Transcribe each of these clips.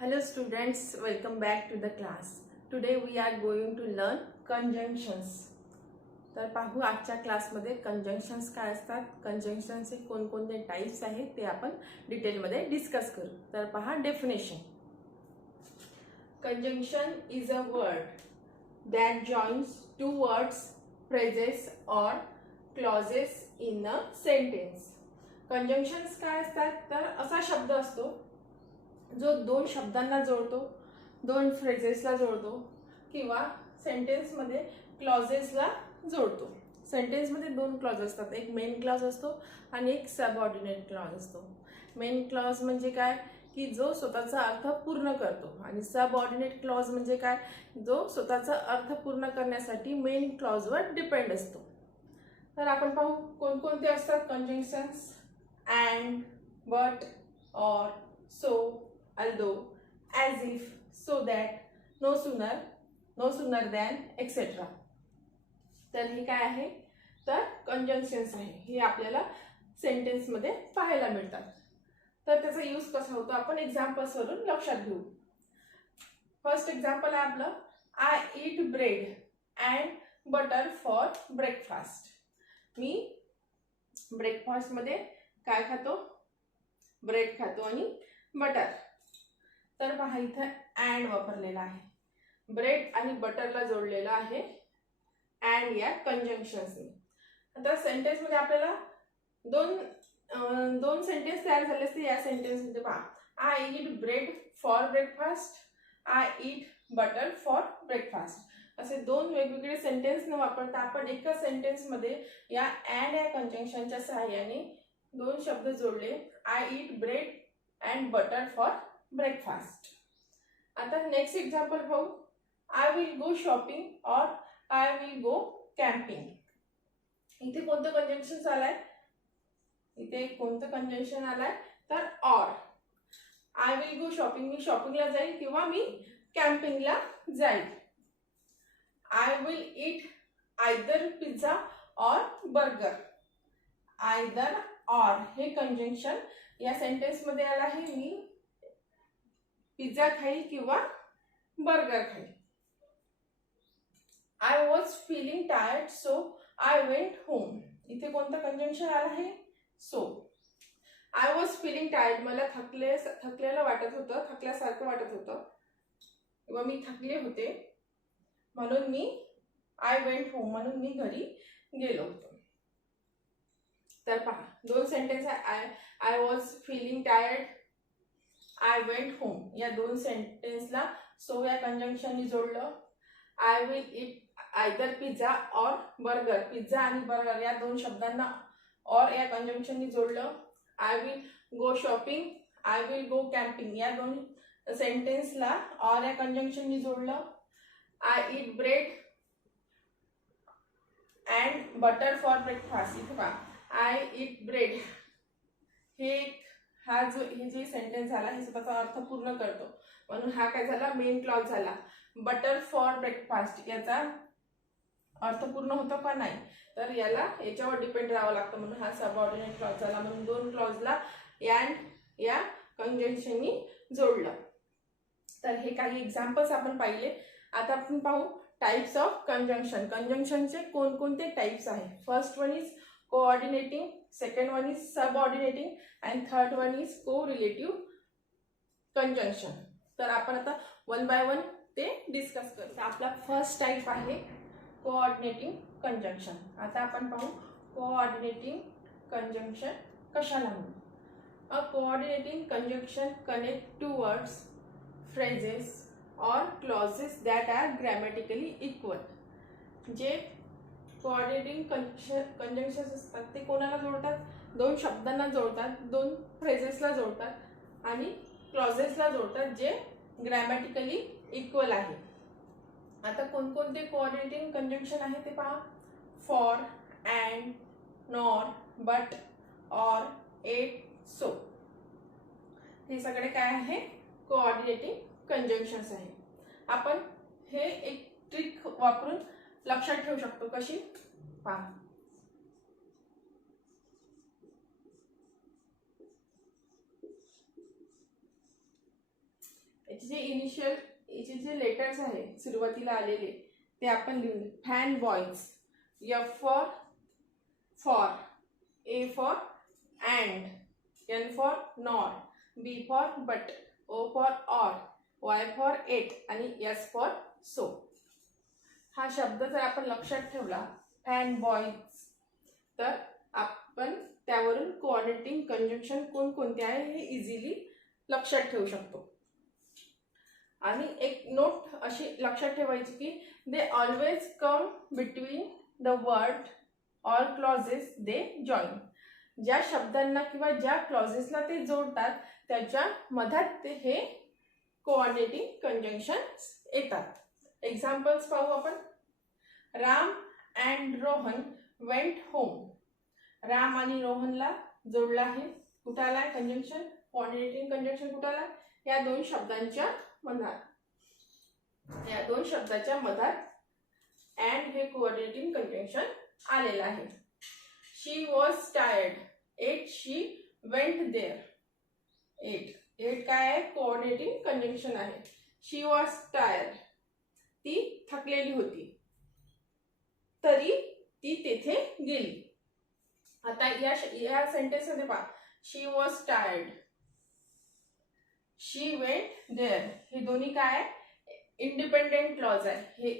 Hello students, welcome back to the class. Today we are going to learn conjunctions. तर पाहू आजच्या क्लासमध्ये conjunctions काय असतात, कंजंक्शनचे कोणकोणते टाइप्स आहेत ते आपण डिटेलमध्ये डिस्कस करू. तर पहा definition. Conjunction is a word that joins two words, phrases or clauses in a sentence. Conjunctions काय असतात तर असा शब्द असतो जो दोन शब्दांना जोडतो, दोन फ्रेजेसला जोडतो किंवा सेंटेन्समध्ये क्लॉजेसला जोडतो. सेंटेन्समध्ये दोन क्लॉज असतात, एक मेन क्लॉज असतो आणि एक सबऑर्डिनेट क्लॉज असतो. मेन क्लॉज म्हणजे काय की जो स्वतःचा अर्थ पूर्ण करतो आणि सबऑर्डिनेट क्लॉज म्हणजे काय जो स्वतःचा अर्थ पूर्ण करण्यासाठी मेन क्लॉजवर डिपेंड असतो. तर आपण पाहू कोणकोणते असतात conjunctions. And, but, or, so, although, as if, so that, no sooner than, etc. तर हे काय आहे तर कंजंक्शन्स आहे, हे आपल्याला सेंटेन्स मध्ये पाहायला मिळतात. तर त्याचा यूज कसा होतो आपण एक्झाम्पल्स वरून लक्षात घेऊ. फर्स्ट एक्झाम्पल आहे आपलं, I eat bread and butter for breakfast. Me breakfast मध्ये काय खातो, ब्रेड खातो आणि बटर. तर पहा इथे अँड वापरलेला आहे, ब्रेड आणि बटरला जोडलेला आहे अँड या कंजंक्शन्सने. आता सेंटेन्स मध्ये आपल्याला दोन सेंटेन्स तयार झाले असते. या सेंटेन्स मध्ये पहा, I eat bread for breakfast, I eat butter for breakfast. असे दोन वेगवेगळे सेंटेन्स न वापरता आपण एका सेंटेन्स मध्ये या अँड या कंजंक्शनच्या सहाय्याने दोन शब्द जोडले, I eat bread and butter for breakfast. आता नेक्स्ट एक्झाम्पल पाहू, I will go shopping or I will go camping. इथे कोणतं कंजंक्शन आलाय, इथे कोणतं कंजंक्शन आलाय तर or. I will go shopping, मी शॉपिंगला जाईल किंवा मी कॅम्पिंगला जाईल. I will eat either pizza or burger. Either or हे कंजंक्शन या सेंटेन्स मध्ये आलं आहे, मी पिझ्झा खाईल किंवा बर्गर खाईल. I was feeling tired so I went home. इथे कोणतं कंजंक्शन आलं आहे, so. I was feeling tired, मला थकलेलं वाटत होतं, थकल्यासारखं वाटत होतं किंवा मी थकले होते म्हणून मी आय वेंट होम, म्हणून मी घरी गेलो होतो. तर पहा दोन सेंटेन्स आहे, I was feeling tired, I went home. या दोन सेंटेन्सला सो या कंजंक्शननी जोडलं. I will eat either pizza or burger, pizza आणि बर्गर या दोन शब्दांना और या कंजंक्शननी जोडलं. I will go shopping, I will go camping या दोन सेंटेन्सला और या कंजंक्शननी जोडलं. I eat bread and butter for breakfast. इथे पहा आय ईट ब्रेड, हे जे सेंटेन्स झाला हे स्वतःचा अर्थ पूर्ण करतो म्हणून हा काय झाला मेन क्लॉज झाला. बटर फॉर ब्रेकफास्ट याचा अर्थ पूर्ण होतो का नाही तर याच्यावर डिपेंड राहावं लागतं म्हणून हा सबऑर्डिनेट क्लॉज झाला. म्हणून दोन क्लॉजला अँड या कंजंक्शननी जोडलं. तर हे काही एक्झाम्पल्स आपण पाहिले. आता आपण पाहू टाइप्स ऑफ कंजंक्शन. कंजंक्शनचे कोणकोणते टाइप्स आहे. First one is coordinating, second one is subordinating and third one is correlative conjunction. तर आपण आता वन बाय वन ते डिस्कस करू. आपला फर्स्ट टाइप आहे कोऑर्डिनेटिंग कंजंक्शन. आता आपण पाहू कोऑर्डिनेटिंग कंजंक्शन कशाला म्हणू. A coordinating conjunction connect two words, phrases or clauses that are grammatically equal. जे कोऑर्डिनेटिंग कंजंक्शन्स असतात ते कोणाला जोडतात, दोन शब्दांना जोडतात, दोन फ्रेजेसला जोडतात आणि क्लॉजेसला जोडतात जे ग्रॅमॅटिकली इक्वल आहे. आता कोणकोणते कोऑर्डिनेटिंग कंजंक्शन आहे ते पहा. For, and, nor, but, or, yet, so. हे सगळे काय आहे कोऑर्डिनेटिंग कंजंक्शन्स आहे. आपण हे एक ट्रिक वापरून लक्षात ठेवू शकतो. कशी पहा, याचे जे इनिशियल याचे जे लेटर्स आहे सुरुवातीला आलेले ते आपण लिहून fan boys. F for, A for and, N for nor, B for but, O for or, Y for it आणि S for so. हा शब्द जर आपण लक्षात ठेवला फॅन बॉयज तर आपण त्यावरून कोऑर्डिनेटिंग कंजंक्शन कोणकोणते आहे हे इझिली लक्षात ठेवू शकतो. आणि एक नोट अशी लक्षात ठेवायची की they always come between the word और क्लॉजेस दे जॉईन. ज्या शब्दांना किंवा ज्या क्लॉजेसला ते जोडतात त्याच्या मधात ते हे कोऑर्डिनेटिंग कंजंक्शन्स येतात. एक्झाम्पल्स पाहू आपण. Ram and Rohan went home. Ram आणि रोहनला जोडला आहे. कुठं आला कंजंक्शन, कोऑर्डिनेटिंग कंजंक्शन कुठं आला, या दोन शब्दांच्या मधात. या दोन शब्दाच्या मधात अँड हे कोऑर्डिनेटिंग कंजंक्शन आलेलं आहे. She was tired yet she went there. Yet काय आहे, कोऑर्डिनेटिंग कंजंक्शन आहे. शी वॉज टायर्ड ती थकलेली होती तरी ती तेथे गेली. आता या सेंटेन्स मध्ये पहा, she was tired, she went there, हे दोन्ही काय आहे, इंडिपेंडेंट क्लॉज आहे.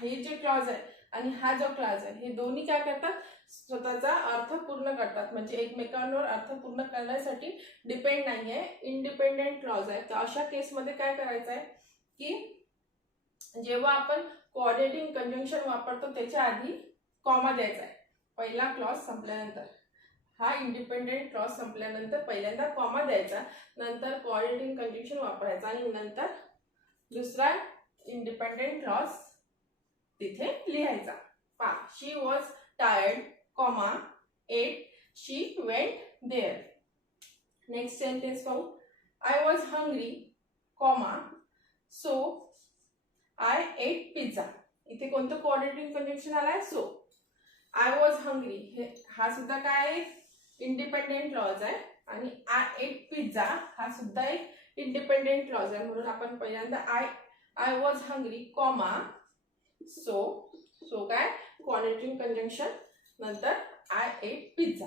हे जे क्लॉज आहे आणि हा जो क्लॉज आहे हे दोन्ही काय करतात, स्वतःचा अर्थ पूर्ण करतात. म्हणजे एकमेकांवर अर्थ पूर्ण करण्यासाठी डिपेंड नाही आहे, इंडिपेंडेंट क्लॉज आहे. तर अशा केसमध्ये काय करायचं आहे की जेव्हा आपण कोऑर्डिनेटिंग कंजंक्शन वापरतो त्याच्या आधी कॉमा द्यायचा आहे. पहिला क्लॉज संपल्यानंतर, हा इंडिपेंडेंट क्लॉज संपल्यानंतर पहिल्यांदा कॉमा द्यायचा, नंतर कोऑर्डिनेटिंग कंजंक्शन वापरायचा आणि नंतर दुसरा इंडिपेंडेंट क्लॉज तिथे लिहायचा. पहा, she was tired comma yet she went there. Next sentence पाहू. I was hungry comma so I ate pizza. इथे कोणतं कोऑर्डिनेटिंग कंजंक्शन आलाय, सो. आय वॉज हंग्री हा सुद्धा काय आहे, इंडिपेंडेंट क्लॉज आहे. आणि आय एट पिझ्झा हा सुद्धा एक इंडिपेंडेंट क्लॉज आहे. म्हणून आपण पहिल्यांदा I was hungry comma so काय कोऑर्डिनेटिंग कंजंक्शन, नंतर आय एट पिझ्झा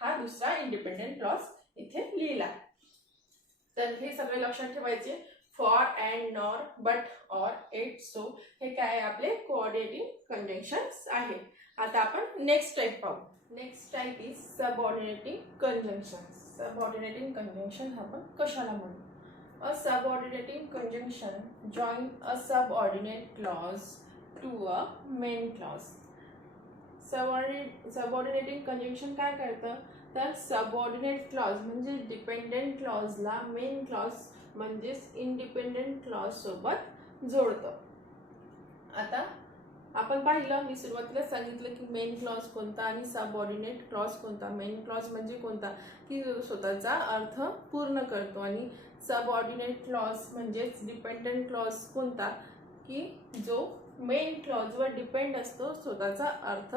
हा दुसरा इंडिपेंडेंट क्लॉज इथे लिहिला. तर हे सगळे लक्षात ठेवायचे. For and nor but or yet so हे काय आपले कोऑर्डिनेटिंग कंजंक्शन्स आहे. आता आपण नेक्स्ट टाइप पाहू. Next type is subordinating conjunctions. Subordinating conjunction आपण कशाला म्हणू. A subordinating conjunction join a subordinate clause to a main clause. Subordinating conjunction काय करतं, तर सबऑर्डिनेट क्लॉज म्हणजे डिपेंडेंट क्लॉजला मेन क्लॉज म्हणजेच इंडिपेंडेंट क्लॉज सोबत जोडतं. आता आपण पाहिलं, मी सुरुवातीला सांगितलं की मेन क्लॉज कोणता आणि सबऑर्डिनेट क्लॉज कोणता. मेन क्लॉज म्हणजे कोणता की स्वतःचा अर्थ पूर्ण करतो आणि सबऑर्डिनेट क्लॉज म्हणजेच डिपेंडेंट क्लॉज कोणता की जो मेन क्लॉजवर डिपेंड असतो स्वतःचा अर्थ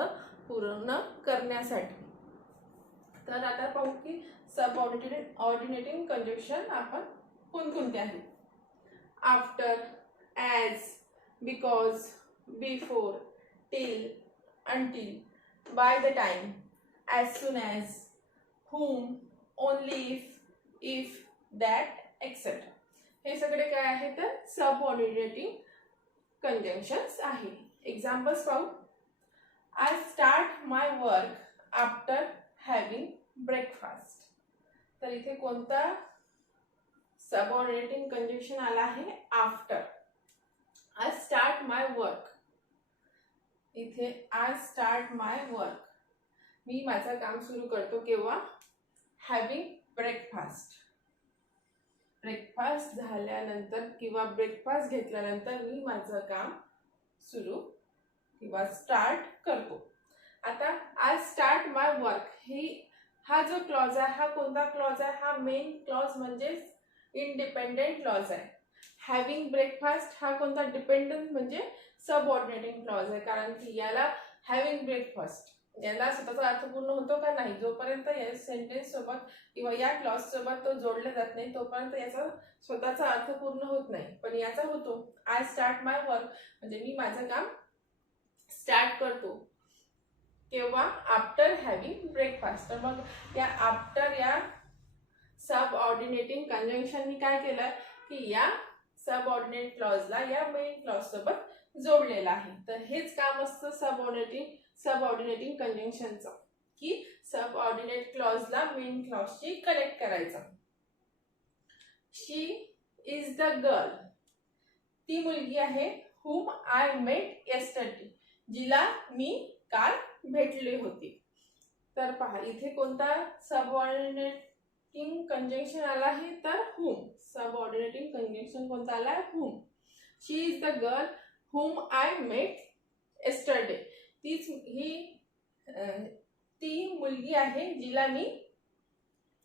पूर्ण करण्यासाठी. तर आता पाहू की सबऑर्डिनेटिंग कंजंक्शन आपण कोणकोणते आहेत. After, as, because, before, till, until, by the time, as soon as, whom, only if, that, etc. हे सगळे काय आहे तर सबऑर्डिनेटिंग कंजंक्शन्स आहे. एक्झाम्पल्स पाहू. I start my work after having breakfast. तर इथे कोणता सबऑर्डिनेटिंग कंजंक्शन आला आहे, after. I start my work, इथे आय स्टार्ट माय वर्क मी माझं काम सुरू करतो केव्हा, हॅव्हिंग ब्रेकफास्ट. ब्रेकफास्ट झाल्यानंतर किंवा ब्रेकफास्ट घेतल्यानंतर मी माझं काम सुरू किंवा स्टार्ट करतो. आता आय स्टार्ट माय वर्क हा जो क्लॉज आहे हा कोणता क्लॉज आहे, हा मेन क्लॉज म्हणजेच इंडिपेंडेंट क्लॉज आहे. हॅव्हिंग ब्रेकफास्ट हा कोणता, डिपेंडंट म्हणजे सबऑर्डिनेटिंग क्लॉज आहे, कारण की याला हॅव्हिंग ब्रेकफास्ट याला स्वतःचा अर्थ पूर्ण होतो का नाही, जोपर्यंत या सेंटेन्स सोबत किंवा या क्लॉज सोबत तो जोडला जात नाही तोपर्यंत याचा स्वतःचा अर्थ पूर्ण होत नाही. पण याचा होतो. आय स्टार्ट माय वर्क, म्हणजे मी माझं काम स्टार्ट करतो केव्हा, आफ्टर हॅव्हिंग ब्रेकफास्ट. तर मग या आफ्टर या सब ऑर्डिनेटिंग कंजंक्शननी काय केलं की या सब ऑर्डिनेट क्लॉजला या मेन क्लॉज सोबत जोडलेलं आहे. तर हेच काम असतं सब ऑर्डिनेटिंग कंजंक्शनचं, की सब ऑर्डिनेट क्लॉजला मेन क्लॉजशी कनेक्ट करायचं. शी इज द गर्ल, ती मुलगी आहे, whom I met yesterday, जिला मी काल भेटले होते. तर पहा इथे कोणता सबऑर्डिनेटिंग कंजंक्शन आला आहे तर whom. सबऑर्डिनेटिंग कंजंक्शन कोणता आला आहे, whom. She is the girl whom I met yesterday, ती मुलगी आहे जिला मी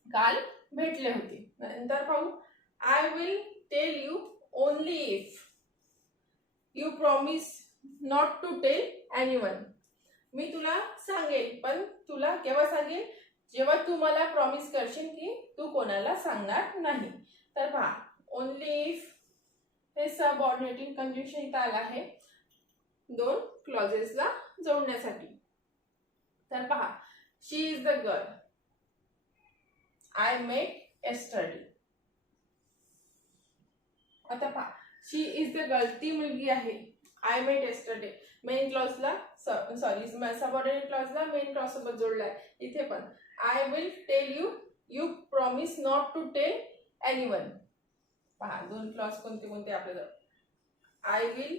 काल भेटले होते. नंतर पाहू, I will tell you only if you promise not to tell anyone. मी तुला सांगेल, पण तुला केव्हा सांगेल, जेव्हा तू मला प्रॉमिस करशील की तू कोणाला सांगणार नाही. तर पहा ओनली इफ हे सब ऑर्डिनेटिंग कंजंक्शन इथं आलं आहे दोन क्लॉजेसला जोडण्यासाठी. तर पहा she is the girl I met yesterday. आता पहा शी इज द गर्ल, ती मुलगी आहे, आय मेट येस्टरडे मेन क्लॉजला सबऑर्डिनेट क्लॉजला मेन क्लॉज सोबत जोडलाय. इथे पण I will tell you, you promise not to tell anyone. पहा दोन क्लॉज कोणते कोणते आपल्याला, आय विल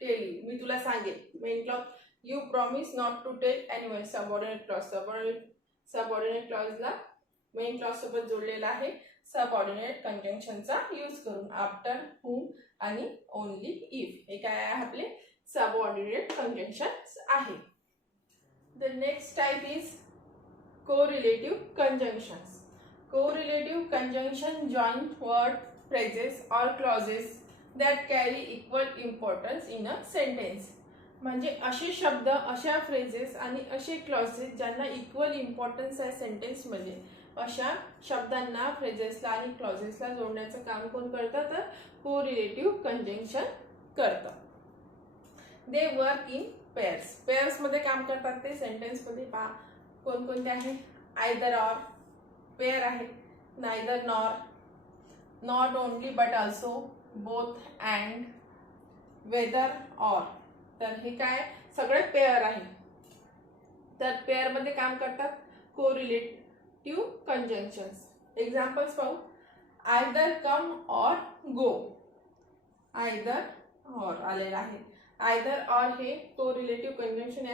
टेल यू मी तुला सांगेल main clause, you promise not to tell anyone subordinate clause. Subordinate क्लॉजला मेन क्लॉज सोबत जोडलेला आहे सबऑर्डिनेट कंजंक्शनचा यूज करून. आफ्टर, whom आणि ओनली इफ हे काय आहे आपले सबऑर्डिनेट कंजंक्शन्स आहे. The next type is correlative conjunctions. कोरिलेटिव्ह conjunction join word, phrases or clauses that carry equal importance in a sentence. म्हणजे असे शब्द, अशा फ्रेजेस आणि असे क्लॉजेस ज्यांना इक्वल इम्पॉर्टन्स आहे सेंटेन्समध्ये, अशा शब्दांना, फ्रेजेसला आणि क्लॉजेसला जोडण्याचं काम कोण करतं तर कोरिलेटिव्ह कंजंक्शन करतं. They work in pairs. पेअर्समध्ये काम करतात ते सेंटेन्समध्ये. पहा कोणकोणते आहे, आयदर ऑर पेअर आहे, neither nor, not only but also, both and, whether or. तर हे काय सगळे पेअर आहे. तर पेअर मध्ये काम करतात कोरिलेटिव्ह कंजंक्शन्स. एक्झाम्पल्स पाहू, either come or go. Either or आलेला आहे. आयदर ऑर हे कोरिलेटिव्ह कंजंक्शन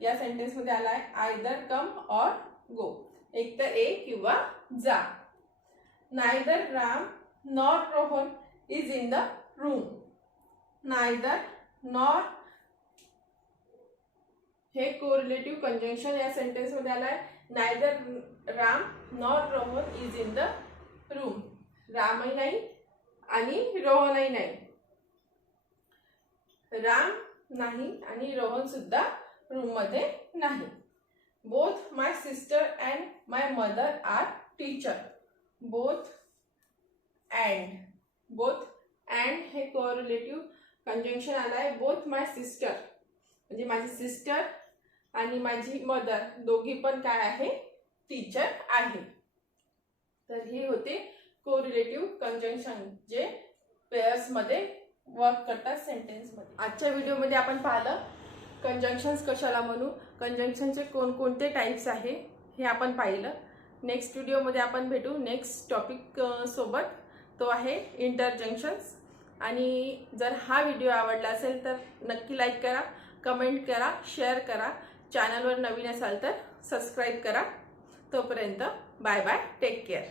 या सेंटेन्स मध्ये आला आहे. आयदर कम ऑर गो, एक तर ए किंवा जा. Neither Ram nor Rohan is in the room. Neither nor हे कोरिलेटिव्ह कंजंक्शन या सेंटेन्स मध्ये आलाय. Neither Ram nor Rohan is in the room. रामही नाही आणि रोहनही नाही. राम नाही आणि रोहन सुद्धा रूम मध्ये नाही. Both my sister and my mother are teacher. Both and हे कोरिलेटिव्ह कंजंक्शन आलाय. बोथ माय सिस्टर म्हणजे माझी सिस्टर आणि माझी मदर दोघी पण काय आहे, टीचर आहे. तर हे होते कोरिलेटिव्ह कंजंक्शन जे पेअर्स मध्ये वर्क करतात सेंटेन्स मध्ये. आजच्या व्हिडिओमध्ये आपण पाहिलं कंजंक्शन्स कशाला म्हणू, कंजंक्शनचे कोणकोणते टाइप्स आहे हे आपण पाहिलं. नेक्स्ट व्हिडिओमध्ये आपण भेटू नेक्स्ट टॉपिक सोबत, तो आहे इंटरजंक्शन्स. आणि जर हा व्हिडिओ आवडला असेल तर नक्की लाईक करा, कमेंट करा, शेअर करा. चॅनलवर नवीन असाल तर सबस्क्राईब करा. तोपर्यंत बाय बाय, टेक केअर.